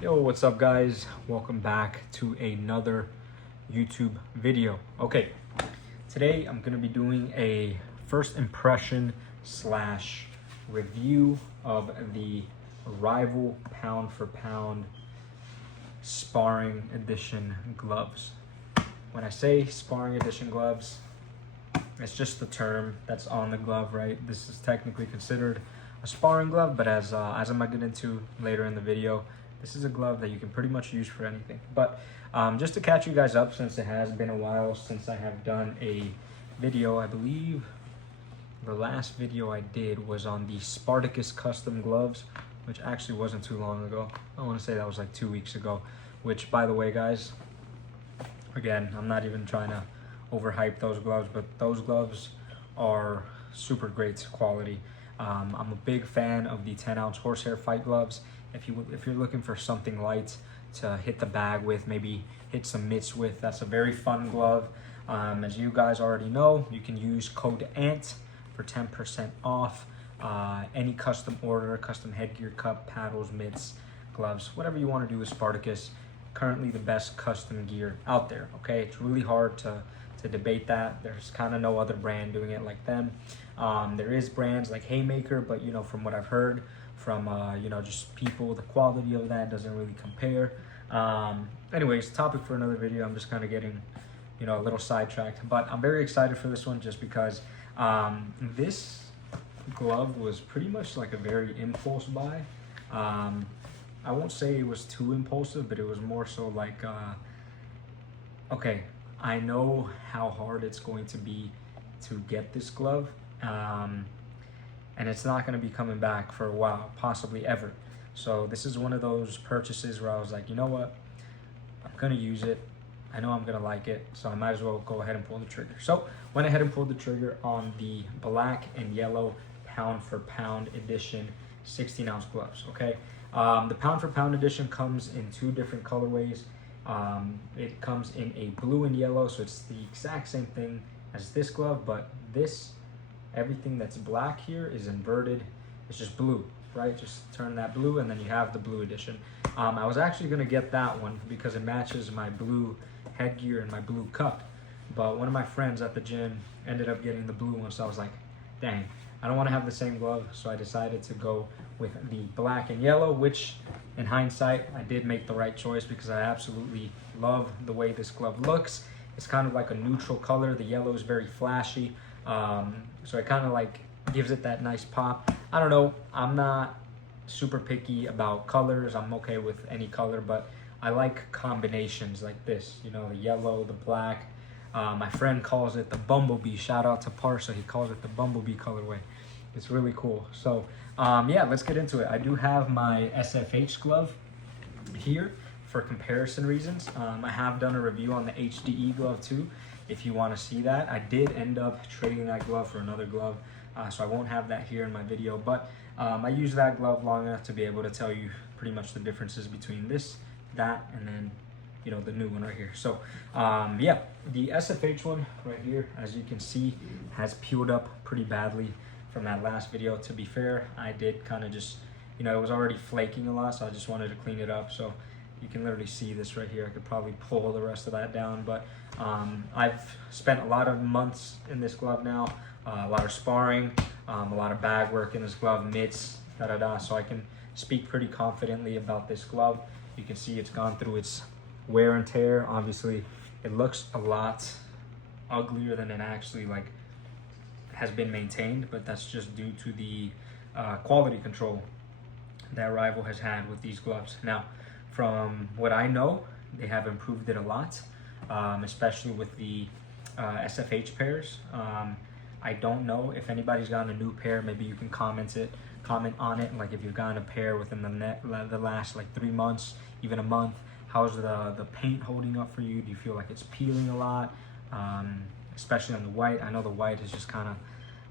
Yo, what's up guys? Welcome back to another YouTube video. Okay, today I'm gonna be doing a first impression slash review of the Arrival pound for pound sparring edition gloves. When I say sparring edition gloves, it's just the term that's on the glove, right? This is technically considered a sparring glove, but as I'm gonna get into later in the video, this is a glove that you can pretty much use for anything. But just to catch you guys up, since it has been a while since I have done a video, I believe the last video I did was on the Spartacus custom gloves, which actually wasn't too long ago. I want to say that was like 2 weeks ago, which, by the way guys, again, I'm not even trying to overhype those gloves, but those gloves are super great quality. I'm a big fan of the 10-ounce horsehair fight gloves. If you're looking for something light to hit the bag with, maybe hit some mitts with, that's a very fun glove. As you guys already know, you can use code ANT for 10% off any custom order, custom headgear, cup, paddles, mitts, gloves, whatever you want to do with Spartacus. Currently the best custom gear out there. Okay, it's really hard to debate that. There's kind of no other brand doing it like them. There is brands like Haymaker, but you know, from what I've heard from you know, just people, the quality of that doesn't really compare. Anyways, topic for another video. I'm just kind of getting, you know, a little sidetracked, but I'm very excited for this one just because this glove was pretty much like a very impulse buy. I won't say it was too impulsive, but it was more so like, okay, I know how hard it's going to be to get this glove, and it's not going to be coming back for a while, possibly ever. So this is one of those purchases where I was like, you know what, I'm going to use it. I know I'm going to like it, so I might as well go ahead and pull the trigger. So went ahead and pulled the trigger on the black and yellow pound for pound edition 16-ounce gloves. Okay, the pound for pound edition comes in two different colorways. It comes in a blue and yellow, so it's the exact same thing as this glove, but everything that's black here is inverted. It's just blue, right? Just turn that blue and then you have the blue edition. I was actually gonna get that one because it matches my blue headgear and my blue cup, but one of my friends at the gym ended up getting the blue one, so I was like, dang, I don't want to have the same glove, so I decided to go with the black and yellow, which in hindsight I did make the right choice because I absolutely love the way this glove looks. It's kind of like a neutral color. The yellow is very flashy, so it kind of like gives it that nice pop. I don't know, I'm not super picky about colors. I'm okay with any color, but I like combinations like this, you know, the yellow, the black. My friend calls it the Bumblebee. Shout out to Parsa, he calls it the Bumblebee colorway. It's really cool. So yeah, let's get into it. I do have my SFH glove here for comparison reasons. I have done a review on the HDE glove too, if you want to see that. I did end up trading that glove for another glove, so I won't have that here in my video, but I used that glove long enough to be able to tell you pretty much the differences between this, that, and then, you know, the new one right here. So yeah, the SFH one right here, as you can see, has peeled up pretty badly from that last video. To be fair, I did kind of just, you know, it was already flaking a lot, so I just wanted to clean it up. So you can literally see this right here. I could probably pull the rest of that down, but I've spent a lot of months in this glove now, a lot of sparring, a lot of bag work in this glove, mitts, so I can speak pretty confidently about this glove. You can see it's gone through its wear and tear. Obviously it looks a lot uglier than it actually like has been maintained, but that's just due to the quality control that Arrival has had with these gloves. Now, from what I know, they have improved it a lot, especially with the SFH pairs. I don't know if anybody's gotten a new pair. Maybe you can comment on it, like if you've gotten a pair within the last like 3 months, even a month. How's the paint holding up for you? Do you feel like it's peeling a lot, especially on the white? I know the white is just kind of,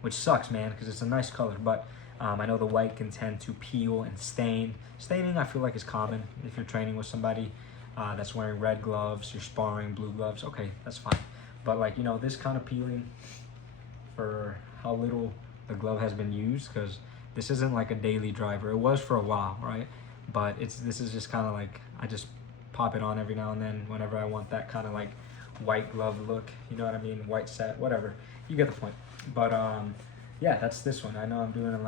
which sucks, man, because it's a nice color, but I know the white can tend to peel and stain. Staining, I feel like, is common if you're training with somebody that's wearing red gloves, you're sparring blue gloves, okay, that's fine. But like, you know, this kind of peeling for how little the glove has been used, because this isn't like a daily driver. It was for a while, right? but this is just kind of like, I just pop it on every now and then whenever I want that kind of like white glove look, you know what I mean, white set, whatever, you get the point. But yeah, that's this one. I know I'm doing a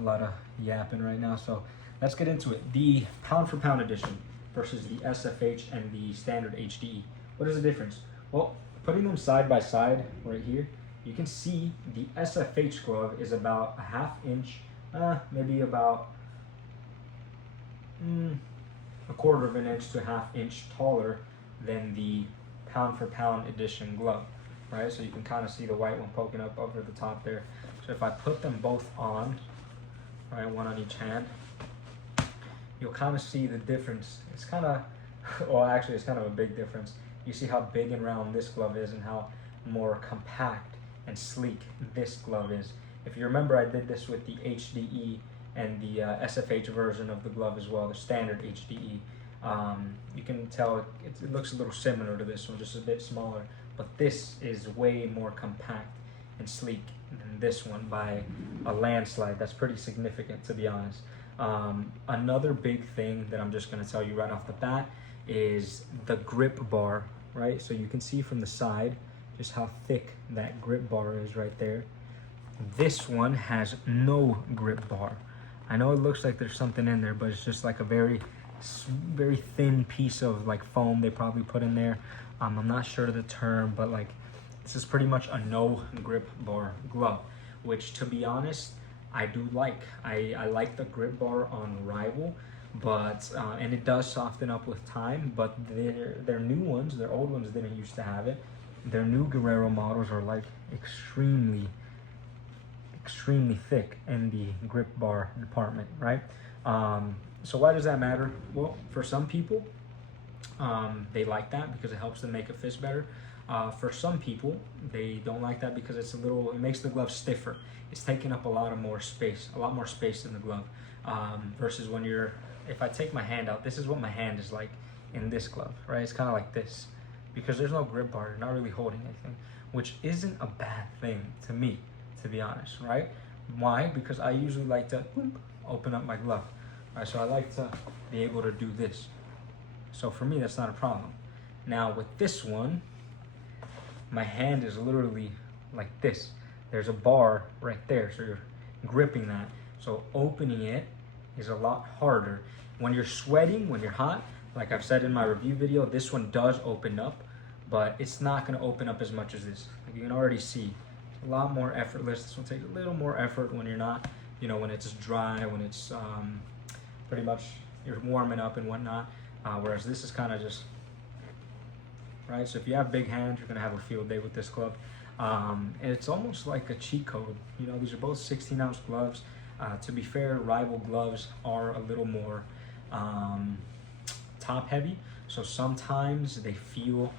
lot of yapping right now, so let's get into it. The pound for pound edition versus the SFH and the standard HDE. What is the difference? Well, putting them side by side right here, you can see the SFH glove is about a ½ inch, maybe about a quarter of an inch to a ½ inch taller than the pound for pound edition glove, right? So you can kind of see the white one poking up over the top there. So if I put them both on, right, one on each hand, you'll kind of see the difference. It's kind of, well, actually it's kind of a big difference. You see how big and round this glove is and how more compact and sleek this glove is. If you remember, I did this with the HDE and the SFH version of the glove as well, the standard HDE. You can tell it looks a little similar to this one, just a bit smaller, but this is way more compact and sleek than this one by a landslide. That's pretty significant, to be honest. Another big thing that I'm just going to tell you right off the bat is the grip bar, right? So you can see from the side just how thick that grip bar is right there. This one has no grip bar. I know it looks like there's something in there, but it's just like a very thin piece of like foam they probably put in there. I'm not sure of the term, but like this is pretty much a no grip bar glove, which, to be honest, I do like. I like the grip bar on Rival, but and it does soften up with time, but their new ones, their old ones didn't used to have it. Their new Guerrero models are like extremely thick in the grip bar department, right? So why does that matter? Well, for some people, they like that because it helps them make a fist better. For some people, they don't like that because it makes the glove stiffer. It's taking up a lot more space in the glove. Versus when if I take my hand out, this is what my hand is like in this glove, right? It's kind of like this because there's no grip bar. You're not really holding anything, which isn't a bad thing to me, to be honest, right? Why? Because I usually like to open up my glove. Right, so I like to be able to do this. So for me, that's not a problem. Now with this one, my hand is literally like this. There's a bar right there, so you're gripping that. So opening it is a lot harder. When you're sweating, when you're hot, like I've said in my review video, this one does open up, but it's not gonna open up as much as this. Like you can already see, it's a lot more effortless. This will take a little more effort when you're not, when it's dry, when it's pretty much you're warming up and whatnot, whereas this is kind of just, right? So if you have big hands, you're gonna have a field day with this glove. And it's almost like a cheat code. These are both 16-ounce gloves. To be fair, Rival gloves are a little more top heavy, so sometimes they feel,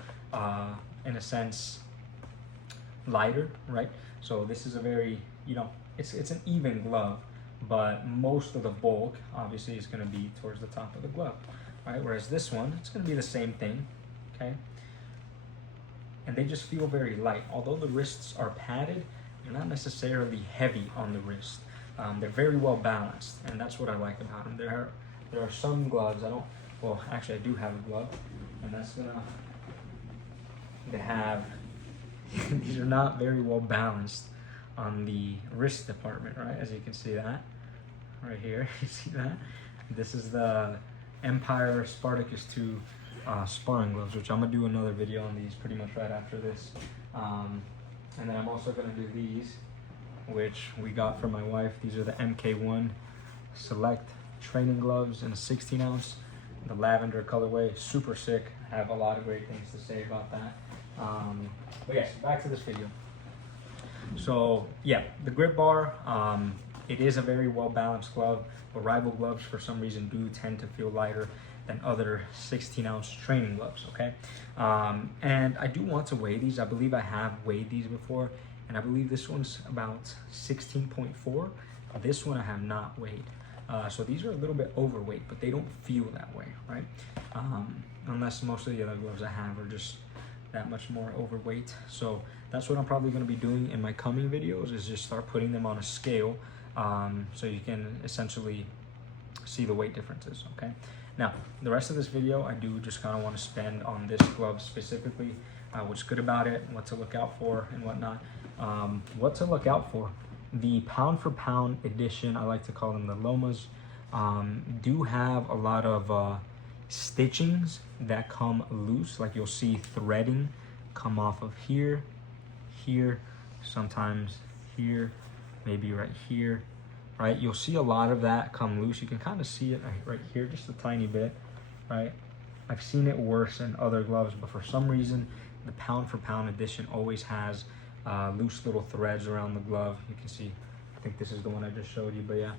in a sense, lighter, right? So this is a very, it's an even glove, but most of the bulk obviously is going to be towards the top of the glove, right? Whereas this one, it's going to be the same thing, okay? And they just feel very light. Although the wrists are padded, they're not necessarily heavy on the wrist. They're very well balanced, and that's what I like about them. There are some gloves actually I do have a glove, and they have these are not very well balanced on the wrist department, right? As you can see that right here, you see that? This is the Empire Spartacus 2 sparring gloves, which I'm gonna do another video on these pretty much right after this. And then I'm also gonna do these, which we got from my wife. These are the MK1 Select training gloves in a 16-ounce, the lavender colorway, super sick. I have a lot of great things to say about that. But yes, back to this video. So yeah, the grip bar, it is a very well balanced glove, but Rival gloves for some reason do tend to feel lighter than other 16-ounce training gloves, okay? And I do want to weigh these. I believe I have weighed these before, and I believe this one's about 16.4. This one I have not weighed. So these are a little bit overweight, but they don't feel that way, right? Unless most of the other gloves I have are just that much more overweight. So that's what I'm probably going to be doing in my coming videos, is just start putting them on a scale, so you can essentially see the weight differences, okay? Now, the rest of this video, I do just kind of want to spend on this glove specifically, what's good about it, what to look out for and whatnot. What to look out for. The pound for pound edition, I like to call them the Lomas, do have a lot of stitchings that come loose. Like you'll see threading come off of here, here, sometimes here, maybe right here, right? You'll see a lot of that come loose. You can kind of see it right here, just a tiny bit, right? I've seen it worse in other gloves, but for some reason, the pound for pound edition always has loose little threads around the glove. You can see, I think this is the one I just showed you, but yeah.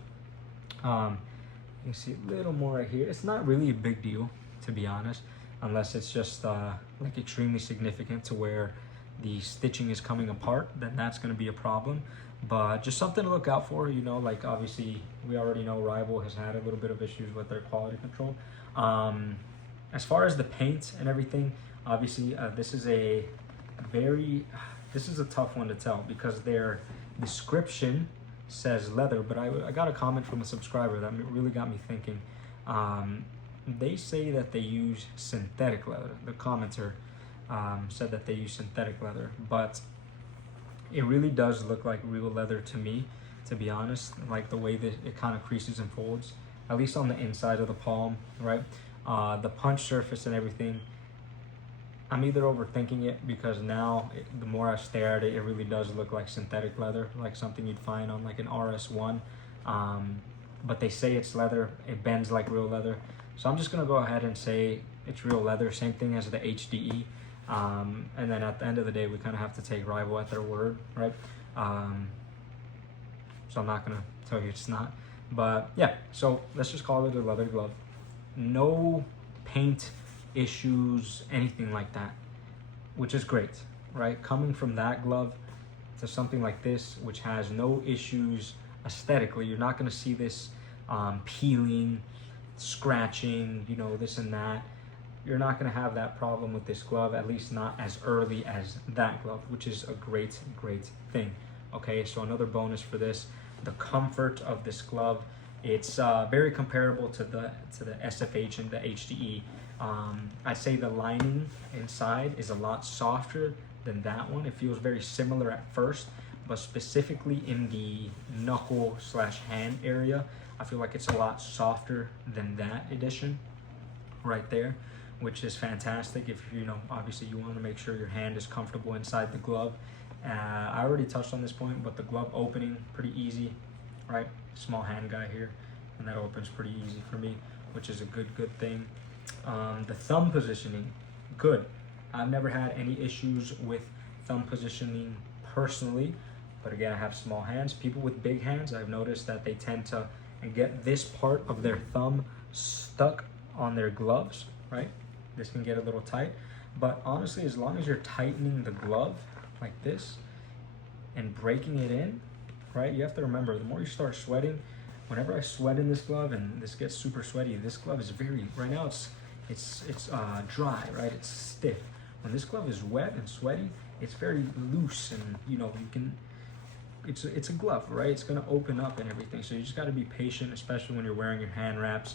You can see a little more right here. It's not really a big deal, to be honest, unless it's just like extremely significant to where the stitching is coming apart, then that's going to be a problem. But just something to look out for, you know, like obviously we already know Rival has had a little bit of issues with their quality control. As far as the paint and everything, obviously this is a tough one to tell because their description says leather, but I got a comment from a subscriber that really got me thinking. They say that they use synthetic leather. The commenter said that they use synthetic leather, but it really does look like real leather to me, to be honest. Like the way that it kind of creases and folds, at least on the inside of the palm, right? The punch surface and everything, I'm either overthinking it because now the more I stare at it, it really does look like synthetic leather, like something you'd find on like an RS1. But they say it's leather, it bends like real leather. So I'm just gonna go ahead and say it's real leather, same thing as the HDE. And then at the end of the day, we kind of have to take Rival at their word, right? So I'm not gonna tell you it's not, but yeah, so let's just call it a leather glove. No paint issues, anything like that, which is great, right? Coming from that glove to something like this, which has no issues aesthetically, you're not gonna see this peeling, scratching, you know, this and that. You're not going to have that problem with this glove, at least not as early as that glove, which is a great thing. Okay, so another bonus for this, the comfort of this glove, it's very comparable to the SFH and the HDE. I'd say the lining inside is a lot softer than that one. It feels very similar at first, but specifically in the knuckle / hand area, I feel like it's a lot softer than that edition right there, which is fantastic. If you know, obviously you want to make sure your hand is comfortable inside the glove. I already touched on this point, but the glove opening, pretty easy, right? Small hand guy here, and that opens pretty easy for me, which is a good thing. The thumb positioning, good. I've never had any issues with thumb positioning personally, but again, I have small hands. People with big hands, I've noticed that they tend to get this part of their thumb stuck on their gloves, right? This can get a little tight, but honestly, as long as you're tightening the glove like this and breaking it in, right? You have to remember, the more you start sweating, whenever I sweat in this glove and this gets super sweaty, this glove is very, right now it's dry, right? It's stiff. When this glove is wet and sweaty, it's very loose, and you know, you can, it's a glove, right? It's gonna open up and everything. So you just gotta be patient, especially when you're wearing your hand wraps.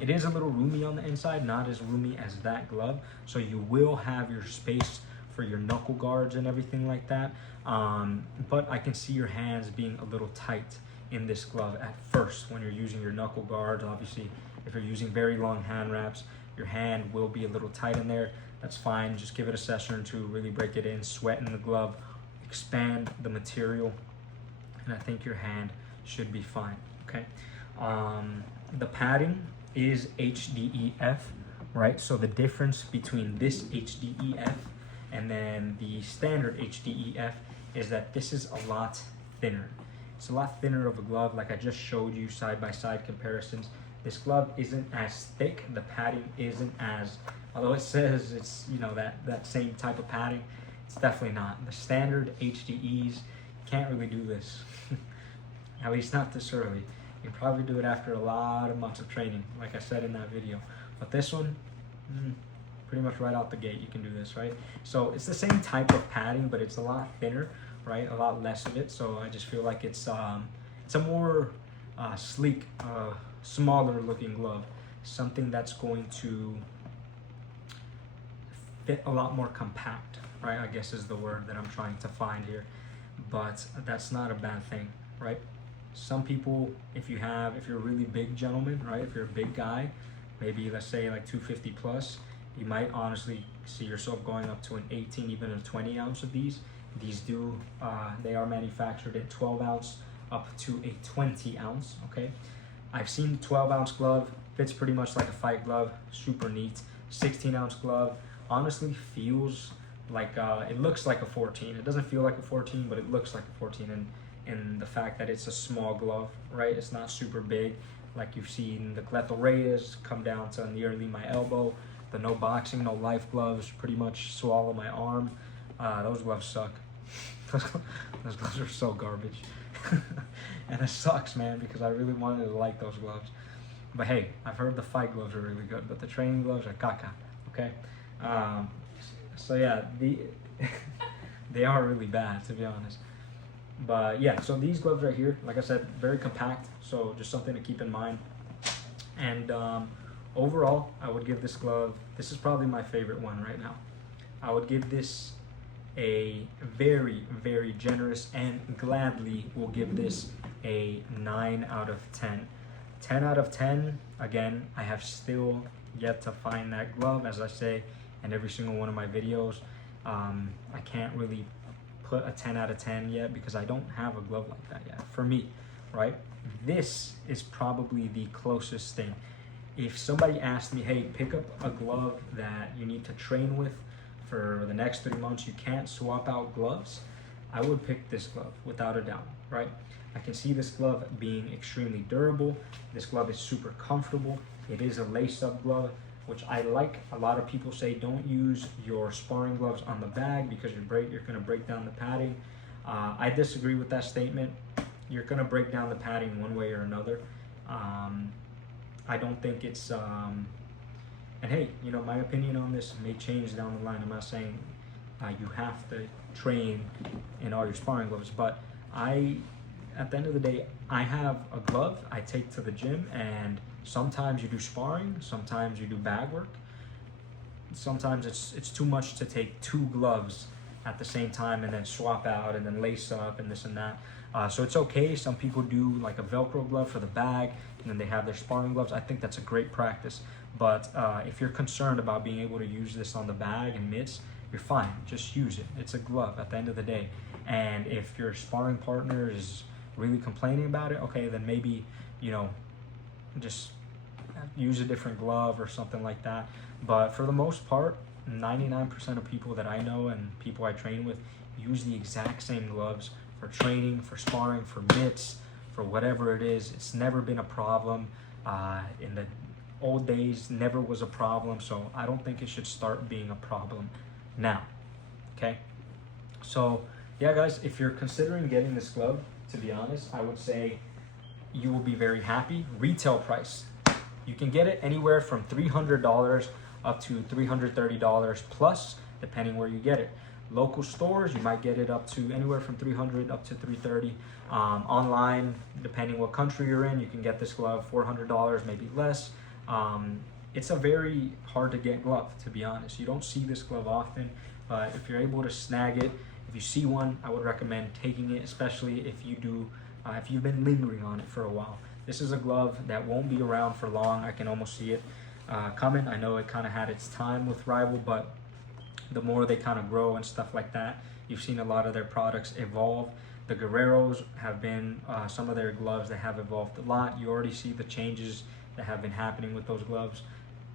It is a little roomy on the inside, not as roomy as that glove. So you will have your space for your knuckle guards and everything like that. But I can see your hands being a little tight in this glove at first when you're using your knuckle guards. Obviously, if you're using very long hand wraps, your hand will be a little tight in there. That's fine. Just give it a session or two, really break it in, sweat in the glove, expand the material, and I think your hand should be fine, okay? The padding is HDEF, right? So the difference between this HDEF and then the standard HDEF is that this is a lot thinner. It's a lot thinner of a glove, like I just showed you side-by-side comparisons. This glove isn't as thick, the padding isn't as, although it says it's, you know, that same type of padding, it's definitely not. The standard HDEs can't really do this, at least not this early. You can probably do it after a lot of months of training, like I said in that video. But this one, pretty much right out the gate, you can do this, right? So it's the same type of padding, but it's a lot thinner, right? A lot less of it. So I just feel like it's a more sleek smaller looking glove, something that's going to fit a lot more compact, right? I guess is the word that I'm trying to find here, but that's not a bad thing, right? Some people, if you're a really big gentleman, right? If you're a big guy, maybe let's say like 250 plus, you might honestly see yourself going up to an 18, even a 20 ounce of these. These they are manufactured at 12 ounce up to a 20 ounce, okay? I've seen 12 ounce glove, fits pretty much like a fight glove, super neat. 16 ounce glove, honestly feels like, it looks like a 14. It doesn't feel like a 14, but it looks like a 14 in the fact that it's a small glove, right? It's not super big. Like you've seen the Cleto Reyes come down to nearly my elbow. The No Boxing, No Life gloves pretty much swallow my arm. Those gloves suck. Those gloves are so garbage. And it sucks, man, because I really wanted to like those gloves. But hey, I've heard the fight gloves are really good, but the training gloves are caca, okay? So yeah, they are really bad, to be honest. But yeah, so these gloves right here, like I said, very compact, so just something to keep in mind. And overall, I would give this glove, this is probably my favorite one right now. I would give this a very, very generous, and gladly will give this a 9 out of 10. 10 out of 10, again, I have still yet to find that glove, as I say in every single one of my videos. I can't really put a 10 out of 10 yet because I don't have a glove like that yet for me, right? This is probably the closest thing. If somebody asked me, hey, pick up a glove that you need to train with for the next 3 months, you can't swap out gloves, I would pick this glove without a doubt, right? I can see this glove being extremely durable. This glove is super comfortable. It is a lace-up glove, which I like. A lot of people say don't use your sparring gloves on the bag because you're gonna break down the padding. I disagree with that statement. You're gonna break down the padding one way or another. I don't think it's, and hey, you know, my opinion on this may change down the line. I'm not saying you have to train in all your sparring gloves, but at the end of the day, I have a glove I take to the gym, and sometimes you do sparring, sometimes you do bag work. Sometimes it's too much to take 2 gloves at the same time and then swap out and then lace up and this and that. So it's okay. Some people do like a Velcro glove for the bag and then they have their sparring gloves. I think that's a great practice. But if you're concerned about being able to use this on the bag and mitts, you're fine. Just use it. It's a glove at the end of the day. And if your sparring partner is really complaining about it, okay, then maybe, you know, just use a different glove or something like that. But for the most part, 99% of people that I know and people I train with use the exact same gloves for training, for sparring, for mitts, for whatever it is. It's never been a problem. In the old days, never was a problem. So I don't think it should start being a problem now. Okay. So yeah, guys, if you're considering getting this glove, to be honest, I would say you will be very happy. Retail price, you can get it anywhere from $300 up to $330 plus, depending where you get it. Local stores, you might get it up to anywhere from $300 up to $330. Online, depending what country you're in, you can get this glove $400, maybe less. It's a very hard to get glove, to be honest. You don't see this glove often, but if you're able to snag it, if you see one, I would recommend taking it, especially if you've been lingering on it for a while. This is a glove that won't be around for long. I can almost see it coming. I know it kind of had its time with Rival, but the more they kind of grow and stuff like that, you've seen a lot of their products evolve. The Guerreros have been some of their gloves that have evolved a lot. You already see the changes that have been happening with those gloves.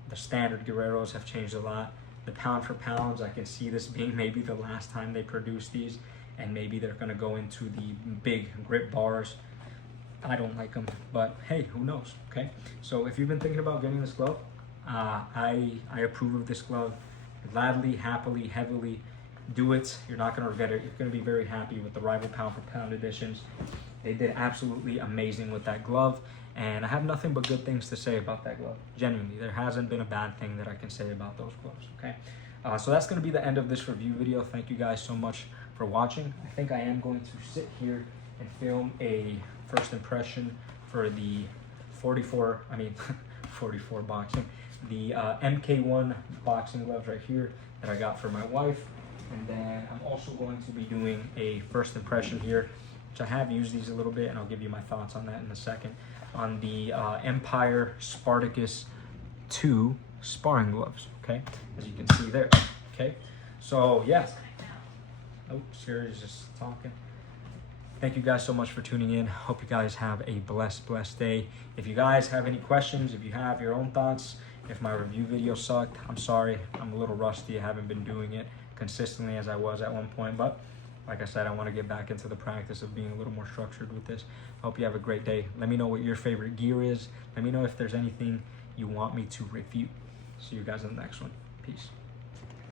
The standard Guerreros have changed a lot. The pound for pounds, I can see this being maybe the last time they produce these, and maybe they're going to go into the big grip bars. I don't like them, but hey, who knows, okay? So if you've been thinking about getting this glove, I approve of this glove. Gladly, happily, heavily, do it. You're not going to regret it. You're going to be very happy with the Rival pound for pound editions. They did absolutely amazing with that glove, and I have nothing but good things to say about that glove. Genuinely, there hasn't been a bad thing that I can say about those gloves, okay? So that's going to be the end of this review video. Thank you guys so much for watching. I think I am going to sit here and film a first impression for the 44 boxing, the MK1 boxing gloves right here that I got for my wife. And then I'm also going to be doing a first impression here, which I have used these a little bit, and I'll give you my thoughts on that in a second, on the Empire Spartacus 2 sparring gloves, okay? As you can see there, okay? So, yes. Oh, Siri's just talking. Thank you guys so much for tuning in. Hope you guys have a blessed day. If you guys have any questions, if you have your own thoughts, if my review video sucked, I'm sorry. I'm a little rusty. I haven't been doing it consistently as I was at one point, but like I said, I want to get back into the practice of being a little more structured with this. Hope you have a great day. Let me know what your favorite gear is. Let me know if there's anything you want me to review. See you guys in the next one. Peace.